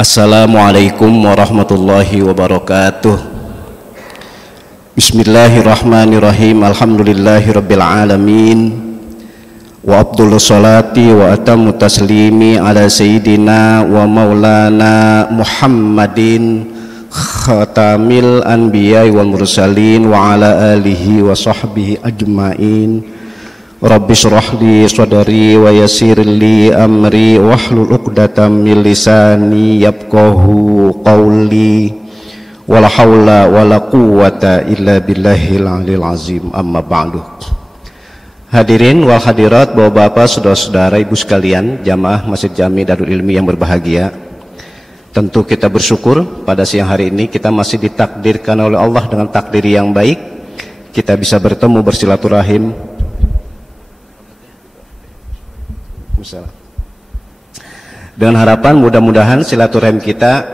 Assalamualaikum warahmatullahi wabarakatuh. Bismillahirrahmanirrahim. Alhamdulillahirabbil alamin. Wa afdhalus salati wa atammu taslimi ala sayyidina wa maulana Muhammadin khatamil anbiya'i wal mursalin wa ala alihi wa sahbihi ajmain. Rabbi shrah li sadri wa yassir li amri wahlul 'uqdatam min lisani yafqahu qawli wala haula wala quwwata illa billahil aliyil azim. Amma ba'du. Hadirin wal hadirat, Bapak-bapak, saudara-saudara, ibu sekalian, jamaah Masjid Jami Darul Ilmi yang berbahagia. Tentu kita bersyukur pada siang hari ini kita masih ditakdirkan oleh Allah dengan takdir yang baik. Kita bisa bertemu bersilaturahim dengan harapan mudah-mudahan silaturahim kita,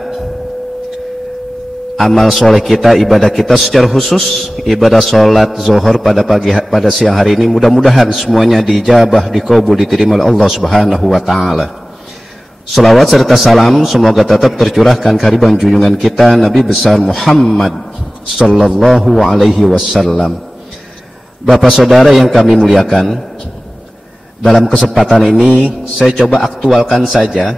amal soleh kita, ibadah kita secara khusus ibadah sholat zuhur pada siang hari ini mudah-mudahan semuanya diijabah, dikabul, diterima oleh Allah Subhanahu wa taala. Salawat serta salam semoga tetap tercurahkan kehadiran junjungan kita Nabi besar Muhammad sallallahu alaihi wasallam. Bapak saudara yang kami muliakan, dalam kesempatan ini saya coba aktualkan saja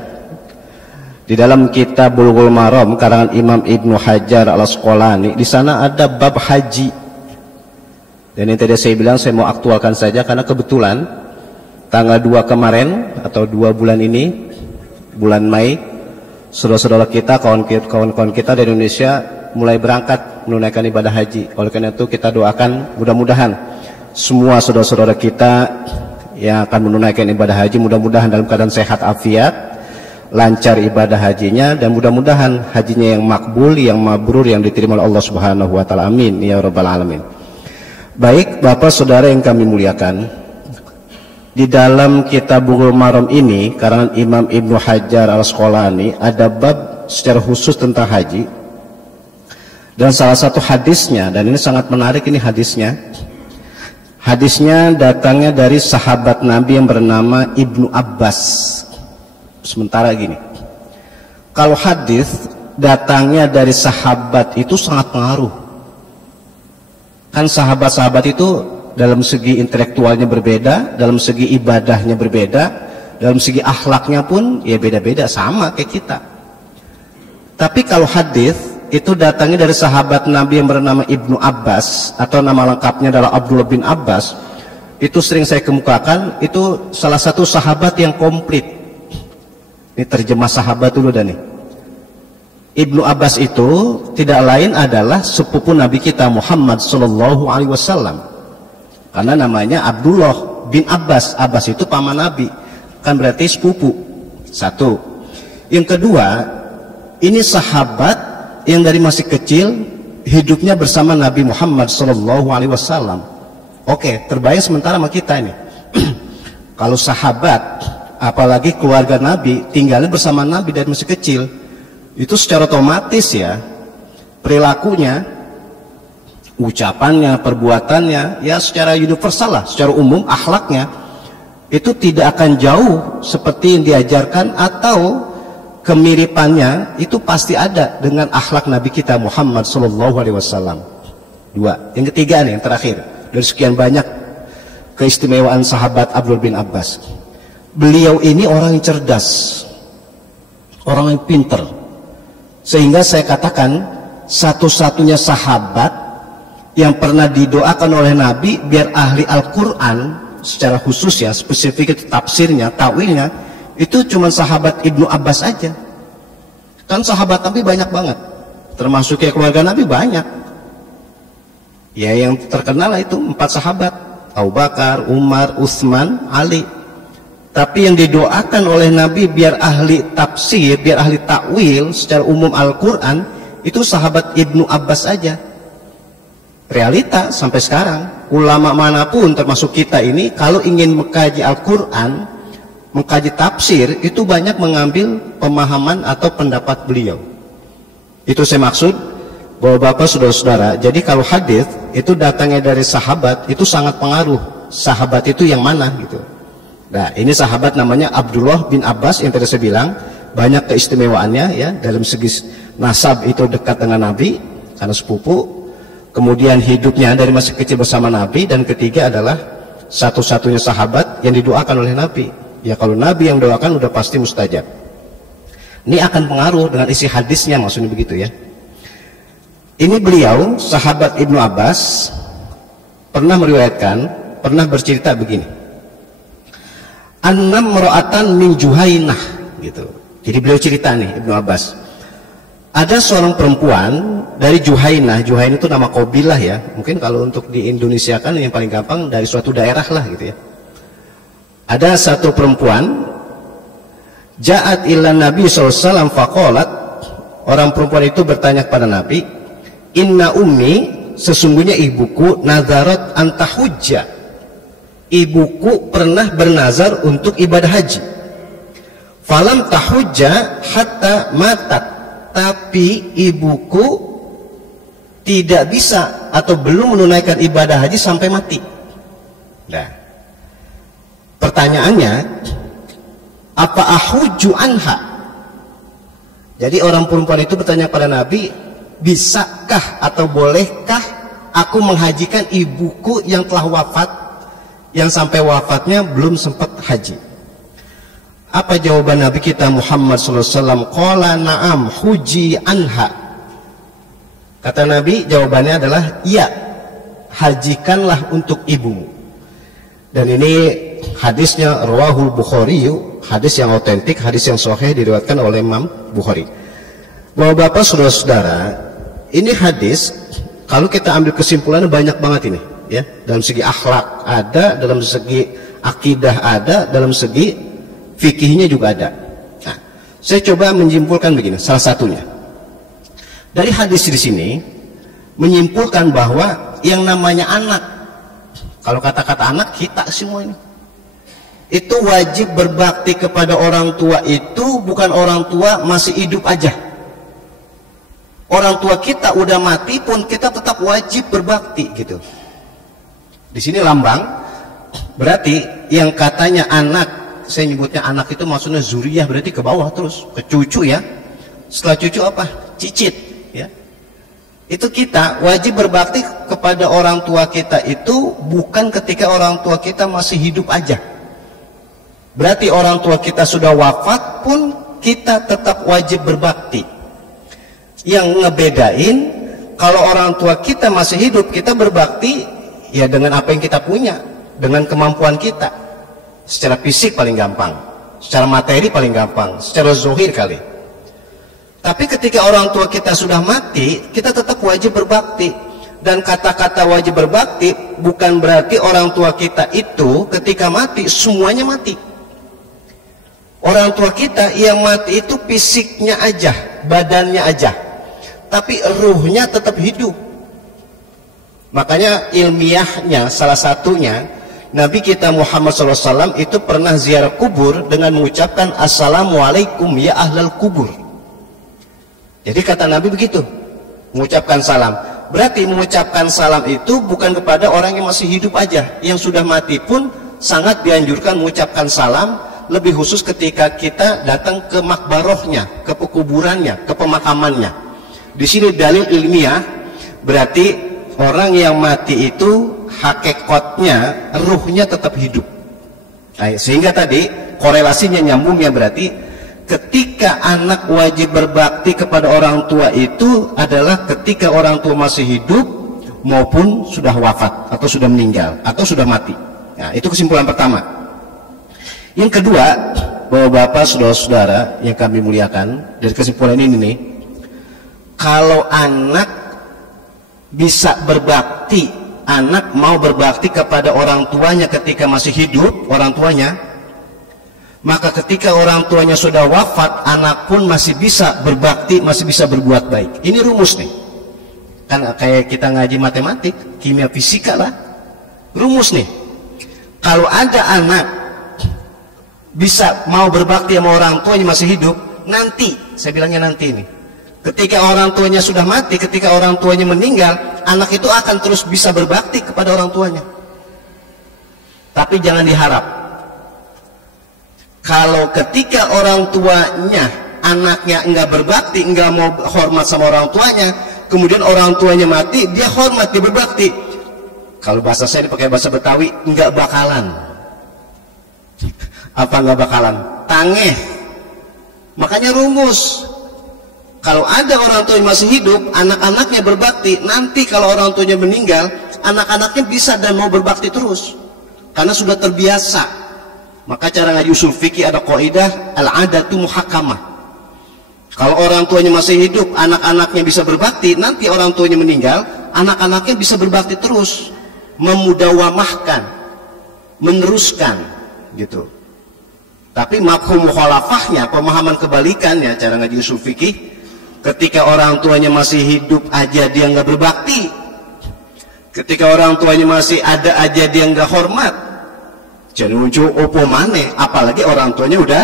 di dalam kitab Bulughul Maram karangan Imam Ibnu Hajar Al-Asqalani. Di sana ada bab haji. Dan yang tadi saya bilang saya mau aktualkan saja karena kebetulan tanggal 2 kemarin atau 2 bulan ini, bulan Mei, saudara-saudara kita, kawan-kawan kita di Indonesia mulai berangkat menunaikan ibadah haji. Oleh karena itu kita doakan mudah-mudahan semua saudara-saudara kita yang akan menunaikan ibadah haji mudah-mudahan dalam keadaan sehat afiat, lancar ibadah hajinya, dan mudah-mudahan hajinya yang makbul, yang mabrur, yang diterima oleh Allah Subhanahu wa taala. Amin ya rabbal alamin. Baik Bapak Saudara yang kami muliakan, di dalam kitab Bulughul Maram ini karangan Imam Ibnu Hajar Al-Asqalani ada bab secara khusus tentang haji. Dan salah satu hadisnya, dan ini sangat menarik, ini Hadisnya datangnya dari sahabat Nabi yang bernama Ibnu Abbas. Sementara gini, kalau hadis datangnya dari sahabat itu sangat pengaruh. Kan sahabat-sahabat itu dalam segi intelektualnya berbeda, dalam segi ibadahnya berbeda, dalam segi akhlaknya pun ya beda-beda, sama kayak kita. Tapi kalau hadis itu datangnya dari sahabat Nabi yang bernama Ibnu Abbas, atau nama lengkapnya adalah Abdullah bin Abbas. Itu sering saya kemukakan, itu salah satu sahabat yang komplit. Ini terjemah sahabat dulu dah nih. Ibnu Abbas itu tidak lain adalah sepupu Nabi kita Muhammad sallallahu alaihi wasallam. Karena namanya Abdullah bin Abbas. Abbas itu paman Nabi, kan berarti sepupu. Satu. Yang kedua, ini sahabat yang dari masih kecil hidupnya bersama Nabi Muhammad SAW. Oke, terbayang sementara sama kita ini. Kalau sahabat, apalagi keluarga Nabi, tinggalnya bersama Nabi dari masih kecil, itu secara otomatis ya, perilakunya, ucapannya, perbuatannya, ya secara universal lah, secara umum, akhlaknya, itu tidak akan jauh seperti yang diajarkan, atau kemiripannya itu pasti ada dengan akhlak Nabi kita Muhammad SAW. Dua. Yang ketiga nih, yang terakhir, dari sekian banyak keistimewaan sahabat Abdullah bin Abbas, beliau ini orang yang cerdas, orang yang pinter, sehingga saya katakan satu-satunya sahabat yang pernah didoakan oleh Nabi biar ahli Al-Quran secara khusus ya, spesifik itu tafsirnya, takwilnya, itu cuma sahabat Ibnu Abbas aja. Kan sahabat Nabi banyak banget, termasuk ya keluarga Nabi banyak. Ya yang terkenal itu 4 sahabat, Abu Bakar, Umar, Utsman, Ali. Tapi yang didoakan oleh Nabi biar ahli tafsir, biar ahli takwil secara umum Al-Quran, itu sahabat Ibnu Abbas aja. Realita sampai sekarang, ulama manapun termasuk kita ini, kalau ingin mengkaji Al-Quran, mengkaji tafsir, itu banyak mengambil pemahaman atau pendapat beliau. Itu saya maksud bahwa Bapak saudara-saudara, jadi kalau hadis itu datangnya dari sahabat, itu sangat pengaruh. Sahabat itu yang mana gitu. Nah, ini sahabat namanya Abdullah bin Abbas yang tadi saya bilang, banyak keistimewaannya ya. Dalam segi nasab itu dekat dengan Nabi karena sepupu. Kemudian hidupnya dari masih kecil bersama Nabi, dan ketiga adalah satu-satunya sahabat yang didoakan oleh Nabi. Ya kalau Nabi yang doakan udah pasti mustajab. Ini akan pengaruh dengan isi hadisnya, maksudnya begitu ya. Ini beliau sahabat Ibnu Abbas pernah meriwayatkan, pernah bercerita begini. Annam ra'atan min Juhainah gitu. Jadi beliau cerita nih Ibnu Abbas. Ada seorang perempuan dari Juhainah. Juhainah itu nama kabilah ya. Mungkin kalau untuk di Indonesia kan yang paling gampang dari suatu daerah lah gitu ya. Ada satu perempuan ja'at ila Nabi SAW faqalat. Orang perempuan itu bertanya kepada Nabi, inna ummi, sesungguhnya ibuku nazarat antahujja. Ibuku pernah bernazar untuk ibadah haji. Falam tahujja hatta matat. Tapi ibuku tidak bisa atau belum menunaikan ibadah haji sampai mati. Nah, pertanyaannya, apa ahujju anha? Jadi orang perempuan itu bertanya pada Nabi, bisakah atau bolehkah aku menghajikan ibuku yang telah wafat, yang sampai wafatnya belum sempat haji? Apa jawaban Nabi kita Muhammad SAW? Qala na'am huji anha. Kata Nabi, jawabannya adalah iya, hajikanlah untuk ibumu. Dan ini hadisnya rawahul Bukhari, hadis yang otentik, hadis yang sahih, diriwayatkan oleh Imam Bukhari. Bapak-bapak, saudara-saudara, ini hadis kalau kita ambil kesimpulannya banyak banget ini ya. Dalam segi akhlak ada, dalam segi akidah ada, dalam segi fikihnya juga ada. Nah, saya coba menyimpulkan begini, salah satunya dari hadis di sini menyimpulkan bahwa yang namanya anak, kalau kata-kata anak kita semua ini, itu wajib berbakti kepada orang tua. Itu bukan orang tua masih hidup aja. Orang tua kita udah mati pun kita tetap wajib berbakti gitu. Di sini lambang berarti yang katanya anak, saya nyebutnya anak itu maksudnya zuriyah, berarti ke bawah terus ke cucu ya. Setelah cucu apa? Cicit ya. Itu kita wajib berbakti kepada orang tua kita itu bukan ketika orang tua kita masih hidup aja. Berarti orang tua kita sudah wafat pun kita tetap wajib berbakti. Yang ngebedain kalau orang tua kita masih hidup, kita berbakti ya dengan apa yang kita punya, dengan kemampuan kita. Secara fisik paling gampang, secara materi paling gampang, secara zohir kali. Tapi ketika orang tua kita sudah mati, kita tetap wajib berbakti. Dan kata-kata wajib berbakti bukan berarti orang tua kita itu ketika mati semuanya mati. Orang tua kita yang mati itu fisiknya aja, badannya aja, tapi ruhnya tetap hidup. Makanya ilmiahnya salah satunya Nabi kita Muhammad SAW itu pernah ziarah kubur dengan mengucapkan assalamualaikum ya ahlal kubur. Jadi kata Nabi begitu, mengucapkan salam. Berarti mengucapkan salam itu bukan kepada orang yang masih hidup aja, yang sudah mati pun sangat dianjurkan mengucapkan salam, lebih khusus ketika kita datang ke makbarohnya, ke pekuburannya, ke pemakamannya. Di sini dalil ilmiah, berarti orang yang mati itu hakikatnya ruhnya tetap hidup. Nah, sehingga tadi korelasinya nyambung ya, berarti ketika anak wajib berbakti kepada orang tua itu adalah ketika orang tua masih hidup maupun sudah wafat atau sudah meninggal atau sudah mati. Nah, itu kesimpulan pertama. Yang kedua, bapak-bapak, saudara-saudara yang kami muliakan, dari kesimpulan ini nih, kalau anak bisa berbakti, anak mau berbakti kepada orang tuanya ketika masih hidup, orang tuanya, maka ketika orang tuanya sudah wafat, anak pun masih bisa berbakti, masih bisa berbuat baik. Ini rumus nih, kan kayak kita ngaji matematik, kimia, fisika lah, rumus nih. Kalau ada anak bisa mau berbakti sama orang tuanya masih hidup, nanti, saya bilangnya nanti ini, ketika orang tuanya sudah mati, ketika orang tuanya meninggal, anak itu akan terus bisa berbakti kepada orang tuanya. Tapi jangan diharap. Kalau ketika orang tuanya, anaknya enggak berbakti, enggak mau hormat sama orang tuanya, kemudian orang tuanya mati, dia hormat, dia berbakti. Kalau bahasa saya dipakai bahasa Betawi, enggak bakalan. Apa enggak bakalan? Tangeh. Makanya rumus. Kalau ada orang tua yang masih hidup, anak-anaknya berbakti, nanti kalau orang tuanya meninggal, anak-anaknya bisa dan mau berbakti terus. Karena sudah terbiasa. Maka cara ngaji usul fikih ada kaidah al-adatu muhakkamah. Kalau orang tuanya masih hidup, anak-anaknya bisa berbakti, nanti orang tuanya meninggal, anak-anaknya bisa berbakti terus, memudawamahkan, meneruskan, gitu. Tapi mafhum mukhalafahnya, pemahaman kebalikannya, cara ngaji usul fikih, ketika orang tuanya masih hidup aja dia nggak berbakti, ketika orang tuanya masih ada aja dia nggak hormat, jadi muncul opo mane, apalagi orang tuanya udah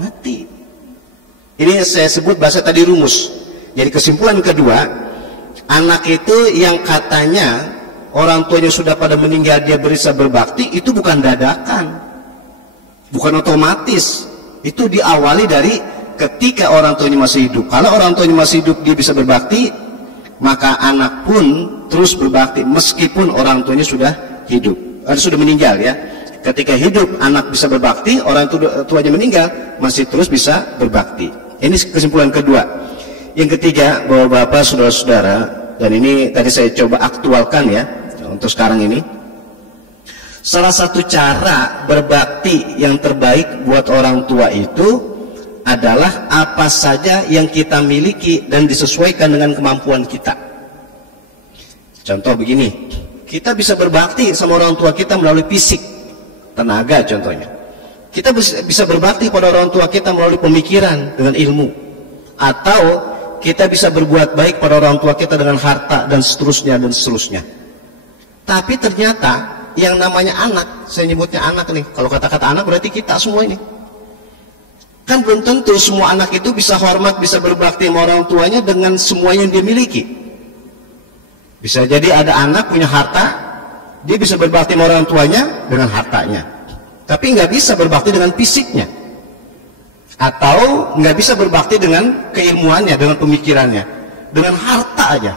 mati. Ini saya sebut bahasa tadi rumus. Jadi kesimpulan kedua, anak itu yang katanya orang tuanya sudah pada meninggal dia bisa berbakti, itu bukan dadakan, bukan otomatis. Itu diawali dari ketika orang tuanya masih hidup. Kalau orang tuanya masih hidup dia bisa berbakti, maka anak pun terus berbakti meskipun orang tuanya sudah hidup, sudah meninggal ya. Ketika hidup anak bisa berbakti, orang tuanya meninggal masih terus bisa berbakti. Ini kesimpulan kedua. Yang ketiga, bahwa Bapak saudara-saudara, dan ini tadi saya coba aktualkan ya untuk sekarang ini, salah satu cara berbakti yang terbaik buat orang tua itu adalah apa saja yang kita miliki dan disesuaikan dengan kemampuan kita. Contoh begini, kita bisa berbakti sama orang tua kita melalui fisik, tenaga contohnya. Kita bisa berbakti pada orang tua kita melalui pemikiran dengan ilmu, atau kita bisa berbuat baik pada orang tua kita dengan harta dan seterusnya dan seterusnya. Tapi ternyata yang namanya anak, saya nyebutnya anak nih, kalau kata-kata anak berarti kita semua ini. Kan belum tentu semua anak itu bisa hormat, bisa berbakti sama orang tuanya dengan semua yang dia miliki. Bisa jadi ada anak punya harta, dia bisa berbakti sama orang tuanya dengan hartanya, tapi nggak bisa berbakti dengan fisiknya, atau nggak bisa berbakti dengan keilmuannya, dengan pemikirannya, dengan harta aja.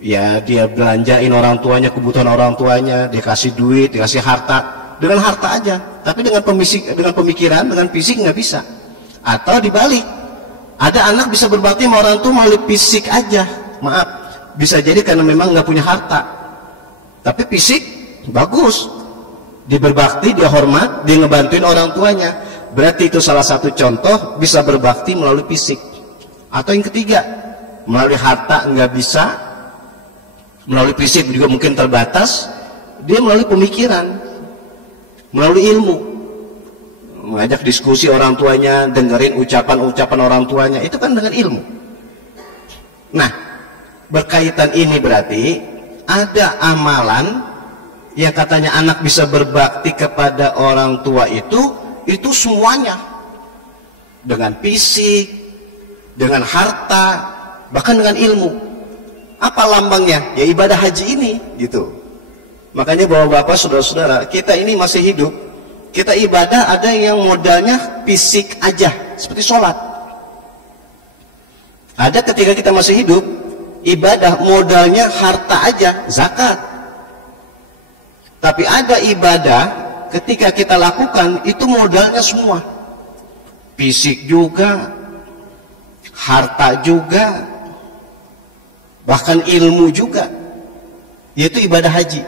Ya dia belanjain orang tuanya, kebutuhan orang tuanya, dia kasih duit, dikasih harta, dengan harta aja, tapi dengan pemikiran, dengan fisik nggak bisa. Atau dibalik, ada anak bisa berbakti sama orang tua melalui fisik aja, maaf, bisa jadi karena memang nggak punya harta, tapi fisik bagus, dia berbakti, dia hormat, dia ngebantuin orang tuanya, berarti itu salah satu contoh bisa berbakti melalui fisik. Atau yang ketiga, melalui harta nggak bisa, melalui fisik juga mungkin terbatas, dia melalui pemikiran, melalui ilmu, mengajak diskusi orang tuanya, dengerin ucapan-ucapan orang tuanya, itu kan dengan ilmu. Nah, berkaitan ini berarti ada amalan yang katanya anak bisa berbakti kepada orang tua itu semuanya, dengan fisik, dengan harta, bahkan dengan ilmu. Apa lambangnya? Ya ibadah haji ini, gitu. Makanya bapak-bapak, saudara-saudara, kita ini masih hidup, kita ibadah ada yang modalnya fisik aja, seperti sholat. Ada ketika kita masih hidup, ibadah modalnya harta aja, zakat. Tapi ada ibadah ketika kita lakukan itu modalnya semua, fisik juga, harta juga, bahkan ilmu juga, yaitu ibadah haji.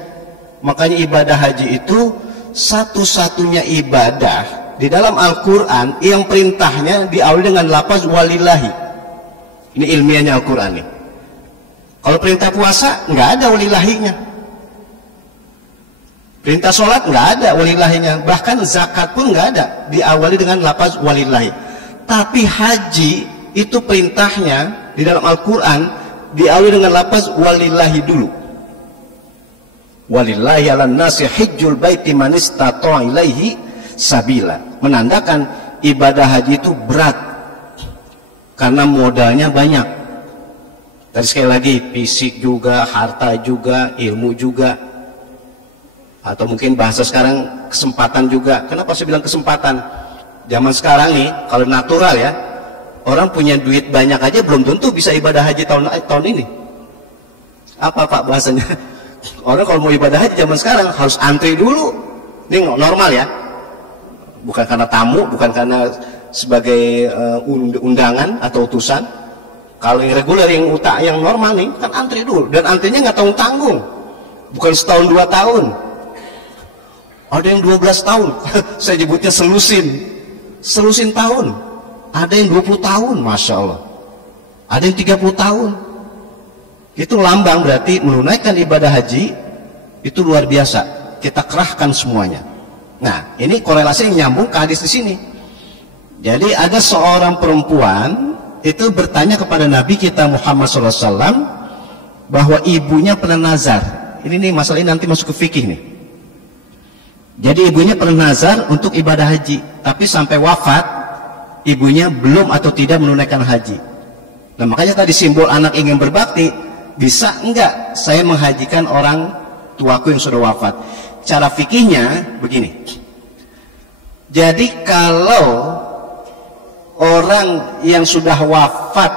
Makanya ibadah haji itu satu-satunya ibadah di dalam Al-Quran yang perintahnya diawali dengan lafaz walillahi. Ini ilmiahnya Al-Quran nih. Kalau perintah puasa nggak ada walillahinya, perintah sholat nggak ada walillahinya, bahkan zakat pun nggak ada diawali dengan lafaz walillahi. Tapi haji itu perintahnya di dalam Al-Quran diawali dengan lafaz walillahi dulu. Walillahi 'alan nasi hajjul baiti man istata'a ilaihi sabila, menandakan ibadah haji itu berat karena modalnya banyak. Tadi sekali lagi, fisik juga, harta juga, ilmu juga. Atau mungkin bahasa sekarang kesempatan juga. Kenapa saya bilang kesempatan? Zaman sekarang nih, kalau natural ya, orang punya duit banyak aja belum tentu bisa ibadah haji tahun ini. Apa Pak bahasanya? Orang kalau mau ibadah haji zaman sekarang harus antri dulu. Ini normal ya. Bukan karena tamu, bukan karena sebagai undangan atau utusan. Kalau yang reguler, yang normal nih kan antri dulu, dan antrinya nggak tanggung-tanggung, bukan setahun 2 tahun, ada yang 12 tahun. Saya nyebutnya selusin tahun. Ada yang 20 tahun, masya Allah. Ada yang 30 tahun. Itu lambang berarti menunaikan ibadah haji itu luar biasa. Kita kerahkan semuanya. Nah, ini korelasi yang nyambung ke hadis di sini. Jadi ada seorang perempuan itu bertanya kepada Nabi kita Muhammad SAW bahwa ibunya pernah nazar. Ini nih masalah ini nanti masuk ke fikih nih. Jadi ibunya pernah nazar untuk ibadah haji, tapi sampai wafat ibunya belum atau tidak menunaikan haji. Nah makanya tadi simbol anak ingin berbakti, bisa enggak saya menghajikan orang tuaku yang sudah wafat? Cara fikihnya begini. Jadi kalau orang yang sudah wafat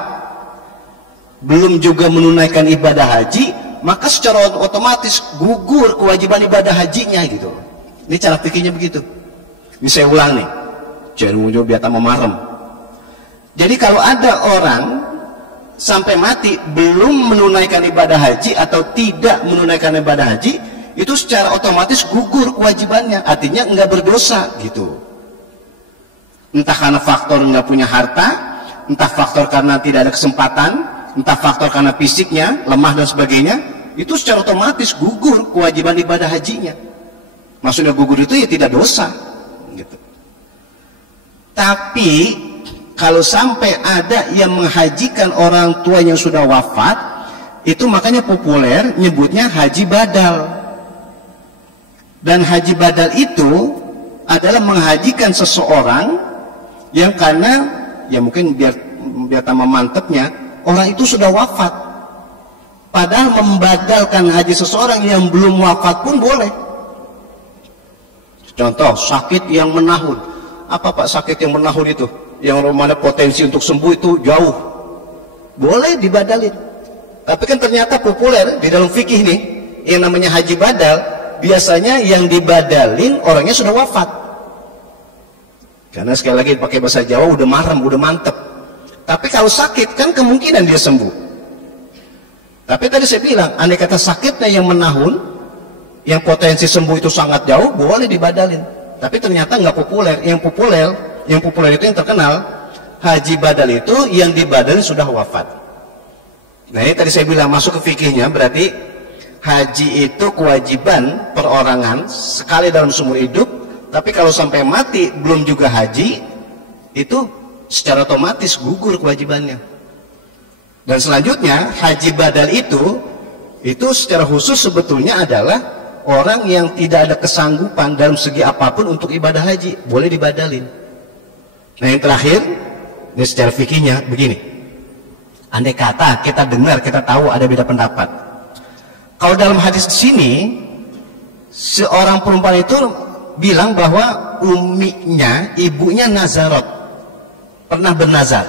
belum juga menunaikan ibadah haji, maka secara otomatis gugur kewajiban ibadah hajinya gitu. Ini cara pikirnya begitu. Ini saya ulang nih, jangan muncul biar tambah marem. Jadi kalau ada orang sampai mati belum menunaikan ibadah haji atau tidak menunaikan ibadah haji, itu secara otomatis gugur kewajibannya, artinya enggak berdosa gitu. Entah karena faktor nggak punya harta, entah faktor karena tidak ada kesempatan, entah faktor karena fisiknya lemah dan sebagainya, itu secara otomatis gugur kewajiban ibadah hajinya. Maksudnya gugur itu ya tidak dosa gitu. Tapi kalau sampai ada yang menghajikan orang tua yang sudah wafat, itu makanya populer nyebutnya haji badal. Dan haji badal itu adalah menghajikan seseorang yang karena ya mungkin biar tambah mantepnya, orang itu sudah wafat, padahal membadalkan haji seseorang yang belum wafat pun boleh. Contoh sakit yang menahun. Apa Pak sakit yang menahun itu? Yang mana potensi untuk sembuh itu jauh, boleh dibadalin. Tapi kan ternyata populer di dalam fikih nih yang namanya haji badal, biasanya yang dibadalin orangnya sudah wafat. Karena sekali lagi pakai bahasa Jawa udah marem, udah mantep. Tapi kalau sakit kan kemungkinan dia sembuh. Tapi tadi saya bilang, andai kata sakitnya yang menahun, yang potensi sembuh itu sangat jauh, boleh dibadalin. Tapi ternyata nggak populer. Yang populer itu yang terkenal, haji badal itu yang dibadalin sudah wafat. Nah ini tadi saya bilang masuk ke fikihnya, berarti haji itu kewajiban perorangan sekali dalam seumur hidup. Tapi kalau sampai mati belum juga haji, itu secara otomatis gugur kewajibannya. Dan selanjutnya haji badal itu secara khusus sebetulnya adalah orang yang tidak ada kesanggupan dalam segi apapun untuk ibadah haji, boleh dibadalin. Nah yang terakhir, ini secara fikihnya begini. Andai kata kita dengar, kita tahu ada beda pendapat. Kalau dalam hadis di sini, seorang perempuan itu bilang bahwa uminya, ibunya nazarot, pernah bernazar.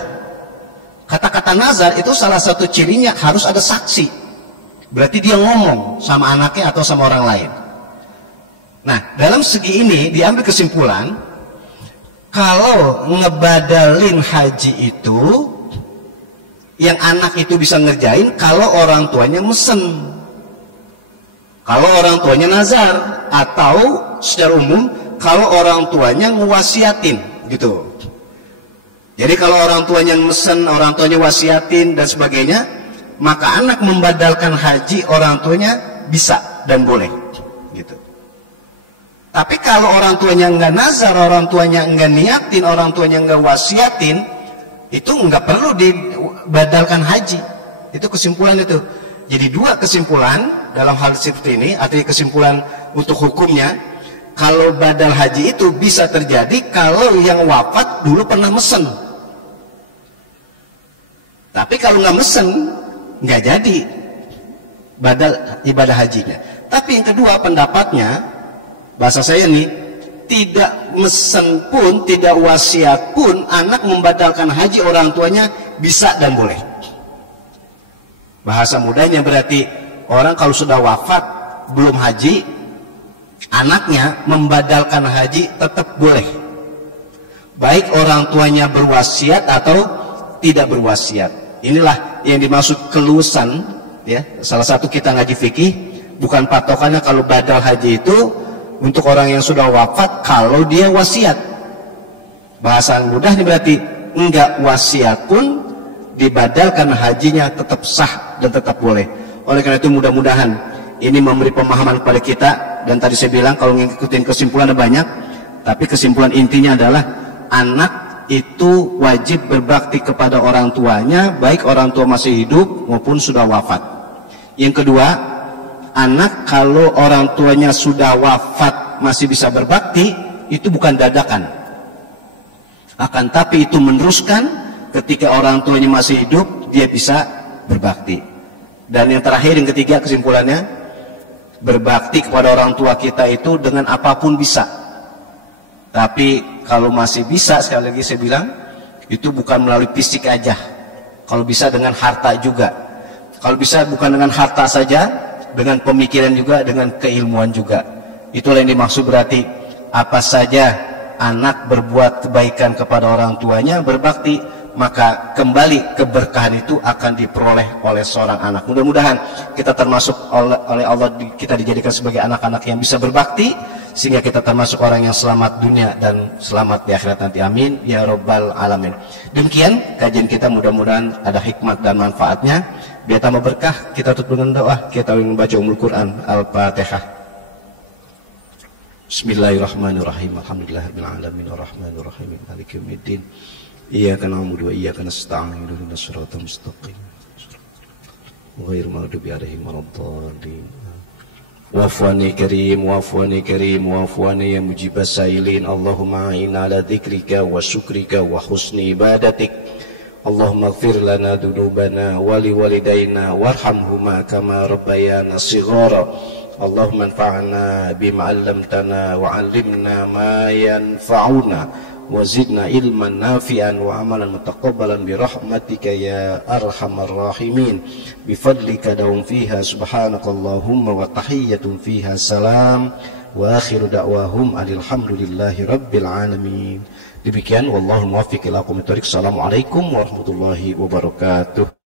Kata-kata nazar itu salah satu cirinya harus ada saksi. Berarti dia ngomong sama anaknya atau sama orang lain. Nah, dalam segi ini diambil kesimpulan, kalau ngebadalin haji itu, yang anak itu bisa ngerjain kalau orang tuanya mesen. Kalau orang tuanya nazar, atau secara umum kalau orang tuanya ngewasiatin gitu. Jadi kalau orang tuanya mesen, orang tuanya wasiatin dan sebagainya, maka anak membadalkan haji orang tuanya bisa dan boleh gitu. Tapi kalau orang tuanya nggak nazar, orang tuanya nggak niatin, orang tuanya nggak wasiatin, itu nggak perlu dibadalkan haji. Itu kesimpulan itu. Jadi dua kesimpulan dalam hal seperti ini, artinya kesimpulan untuk hukumnya, kalau badal haji itu bisa terjadi kalau yang wafat dulu pernah mesen. Tapi kalau nggak mesen, nggak jadi badal ibadah hajinya. Tapi yang kedua pendapatnya, Bahasa saya nih, tidak mesen pun, tidak wasiat pun, anak membatalkan haji orang tuanya bisa dan boleh. Bahasa mudahnya berarti orang kalau sudah wafat belum haji, anaknya membadalkan haji tetap boleh, baik orang tuanya berwasiat atau tidak berwasiat. Inilah yang dimaksud kelusan, ya. Salah satu kita ngaji fikih, bukan patokannya kalau badal haji itu untuk orang yang sudah wafat kalau dia wasiat. Bahasa mudah ini berarti enggak wasiat pun dibadalkan hajinya tetap sah dan tetap boleh. Oleh karena itu mudah-mudahan ini memberi pemahaman kepada kita. Dan tadi saya bilang kalau ngikutin kesimpulan ada banyak, tapi kesimpulan intinya adalah anak itu wajib berbakti kepada orang tuanya, baik orang tua masih hidup maupun sudah wafat. Yang kedua, anak kalau orang tuanya sudah wafat masih bisa berbakti, itu bukan dadakan, akan tapi itu meneruskan. Ketika orang tuanya masih hidup, dia bisa berbakti. Dan yang terakhir, yang ketiga kesimpulannya, berbakti kepada orang tua kita itu dengan apapun bisa. Tapi kalau masih bisa, sekali lagi saya bilang, itu bukan melalui fisik aja, kalau bisa dengan harta juga. Kalau bisa bukan dengan harta saja, dengan pemikiran juga, dengan keilmuan juga. Itulah yang dimaksud berarti apa saja anak berbuat kebaikan kepada orang tuanya, berbakti, maka kembali keberkahan itu akan diperoleh oleh seorang anak. Mudah-mudahan kita termasuk oleh Allah, kita dijadikan sebagai anak-anak yang bisa berbakti, sehingga kita termasuk orang yang selamat dunia dan selamat di akhirat nanti. Amin ya rabbal alamin. Demikian kajian kita, mudah-mudahan ada hikmat dan manfaatnya. Biar tambah berkah, kita tutup dengan doa. Kita ingin membaca Quran Al-Fatihah. Bismillahirrahmanirrahim. Alhamdulillahirabbil alamin arrahmanir rahim maliki yaumiddin. Iyyaka na'budu wa iyyaka nasta'in ihdinas siratal mustaqim ghairil maghdubi 'alaihim waladdallin. Wa'fani karim wa'fani karim wa'fani ya mujibas sailin. Allahumma a'inna ala dzikrika wa syukrika wa husni ibadatik. Allahumma ighfir lana dzunubana wa liwalidayna warhamhuma kama rabbayana shighara. Allahumma anfa'na bima 'allamtana wa 'allimna ma yanfa'una wa zidna ilman nafi'an wa amalan mutaqabbalan bi rahmatika ya arhamar rahimin. Bi fadlika dawum fiha subhanakallahumma wa tahiyyatun fiha salam wa akhiru da'wahum alhamdulillahi rabbil alamin. Demikian, wallahu muwaffiq ila aqwamit thoriq. Assalamualaikum warahmatullahi wabarakatuh.